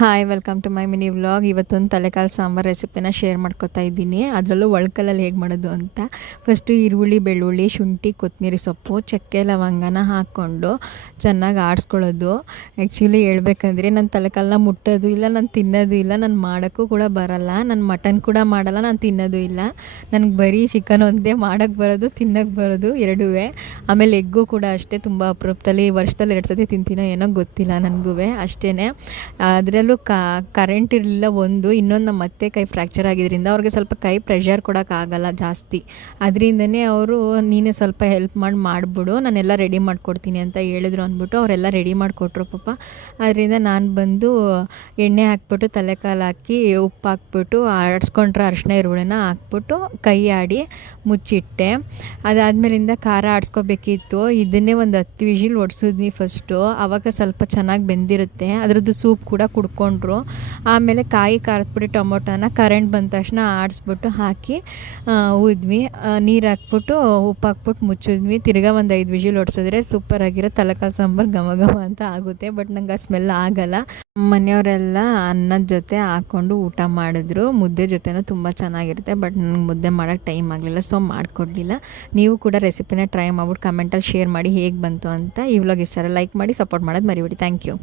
Hi welcome to my mini vlog. ಇವತ್ತೊಂದು ತಲೆಕಾಲು ಸಾಂಬಾರು ರೆಸಿಪಿನ ಶೇರ್ ಮಾಡ್ಕೊತಾ ಇದ್ದೀನಿ. ಅದರಲ್ಲೂ ಒಳ್ಕಲಲ್ಲಿ ಹೇಗೆ ಮಾಡೋದು ಅಂತ. ಫಸ್ಟು ಈರುಳ್ಳಿ, ಬೆಳ್ಳುಳ್ಳಿ, ಶುಂಠಿ, ಕೊತ್ತಂಬರಿ ಸೊಪ್ಪು, ಚಕ್ಕೆ ಲವಂಗನ ಹಾಕ್ಕೊಂಡು ಚೆನ್ನಾಗಿ ಆಡಿಸ್ಕೊಳ್ಳೋದು. ಆ್ಯಕ್ಚುಲಿ ಹೇಳ್ಬೇಕಂದ್ರೆ ನಾನು ತಲೆಕಾಲನ್ನ ಮುಟ್ಟೋದು ಇಲ್ಲ, ನಾನು ತಿನ್ನೋದು ಇಲ್ಲ, ನಾನು ಮಾಡೋಕ್ಕೂ ಕೂಡ ಬರಲ್ಲ. ನಾನು ಮಟನ್ ಕೂಡ ಮಾಡಲ್ಲ, ನಾನು ತಿನ್ನೋದು ಇಲ್ಲ. ನನಗೆ ಬರೀ ಚಿಕನ್ ಒಂದೇ ಮಾಡೋಕ್ಕೆ ಬರೋದು, ತಿನ್ನೋಕ್ಕೆ ಬರೋದು ಎರಡೂ. ಆಮೇಲೆ ಎಗ್ಗು ಕೂಡ ಅಷ್ಟೇ, ತುಂಬ ಅಪರೂಪದಲ್ಲಿ ವರ್ಷದಲ್ಲಿ 2 ಸತಿ ತಿಂತೀನೋ ಏನೋ ಗೊತ್ತಿಲ್ಲ ನನಗೂ ಅಷ್ಟೇ. ಅದರಲ್ಲೂ ಕರೆಂಟ್ ಇರಲಿಲ್ಲ ಇನ್ನೊಂದು ನಮ್ಮ ಅತ್ತೆ ಕೈ ಫ್ರ್ಯಾಕ್ಚರ್ ಆಗಿದ್ದರಿಂದ ಅವ್ರಿಗೆ ಸ್ವಲ್ಪ ಕೈ ಪ್ರೆಷರ್ ಕೊಡೋಕ್ಕಾಗಲ್ಲ ಜಾಸ್ತಿ. ಅದರಿಂದನೇ ಅವರು ನೀನೇ ಸ್ವಲ್ಪ ಹೆಲ್ಪ್ ಮಾಡಿಬಿಡು, ನಾನೆಲ್ಲ ರೆಡಿ ಮಾಡಿಕೊಡ್ತೀನಿ ಅಂತ ಹೇಳಿದ್ರು ಅಂದ್ಬಿಟ್ಟು ಅವರೆಲ್ಲ ರೆಡಿ ಮಾಡಿಕೊಟ್ರು ಪಾಪ. ಅದರಿಂದ ನಾನು ಬಂದು ಎಣ್ಣೆ ಹಾಕ್ಬಿಟ್ಟು ತಲೆಕಾಲು ಹಾಕಿ ಉಪ್ಪು ಹಾಕ್ಬಿಟ್ಟು ಆಡಿಸ್ಕೊಂಡ್ರೆ ಅರಿಶಿನ ಈರುಳ್ಳಿನ ಹಾಕ್ಬಿಟ್ಟು ಕೈ ಆಡಿ ಮುಚ್ಚಿಟ್ಟೆ. ಅದಾದಮೇಲಿಂದ ಖಾರ ಆಡಿಸ್ಕೋಬೇಕಿತ್ತು. ಇದನ್ನೇ ಒಂದು 10 ವಿಷಿಲ್ ಹೊಡ್ಸಿದ್ವಿ ಫಸ್ಟು. ಆವಾಗ ಸ್ವಲ್ಪ ಚೆನ್ನಾಗಿ ಬೆಂದಿರುತ್ತೆ. ಅದರದ್ದು ಸೂಪ್ ಕೂಡ ಕುಡ್ಕೊಂಡ್ರು. ಆಮೇಲೆ ಕಾಯಿ ಖಾರದ ಪುಡಿ, ಟೊಮೊಟೊನ ಕರೆಂಟ್ ಬಂದ ತಕ್ಷಣ ಆಡಿಸ್ಬಿಟ್ಟು ಹಾಕಿ ಊದ್ವಿ. ನೀರು ಹಾಕ್ಬಿಟ್ಟು ಉಪ್ಪು ಹಾಕ್ಬಿಟ್ಟು ಮುಚ್ಚಿದ್ವಿ. ತಿರ್ಗಾ ಒಂದು 5 ವಿಷಿಲ್ ಹೊಡ್ಸಿದ್ರೆ ಸೂಪರಾಗಿರೋ ತಲೆಕಾಲು ಸಾಂಬಾರು ಘಮ ಘಮ ಅಂತ ಆಗುತ್ತೆ. ಬಟ್ ನಂಗೆ ಆ ಸ್ಮೆಲ್ ಆಗಲ್ಲ. ಮನೆಯವರೆಲ್ಲ ಅನ್ನದ ಜೊತೆ ಹಾಕ್ಕೊಂಡು ಊಟ ಮಾಡಿದ್ರು. ಮುದ್ದೆ ಜೊತೆನೂ ತುಂಬ ಚೆನ್ನಾಗಿರುತ್ತೆ. ಬಟ್ ನನಗೆ ಮುದ್ದೆ ಮಾಡೋಕ್ಕೆ ಟೈಮ್ ಆಗಲಿಲ್ಲ, ಸೊ ಮಾಡಿಕೊಡ್ಲಿಲ್ಲ. ನೀವು ಕೂಡ ರೆಸಿಪಿನ ಟ್ರೈ ಮಾಡ್ಬಿಟ್ಟು ಕಮೆಂಟಲ್ಲಿ ಶೇರ್ ಮಾಡಿ ಹೇಗೆ ಬಂತು ಅಂತ. ಈ ವ್ಲಾಗ್ ಇಷ್ಟ ಲೈಕ್ ಮಾಡಿ ಸಪೋರ್ಟ್ ಮಾಡೋದು ಮರಿಬೇಡಿ. Thank you.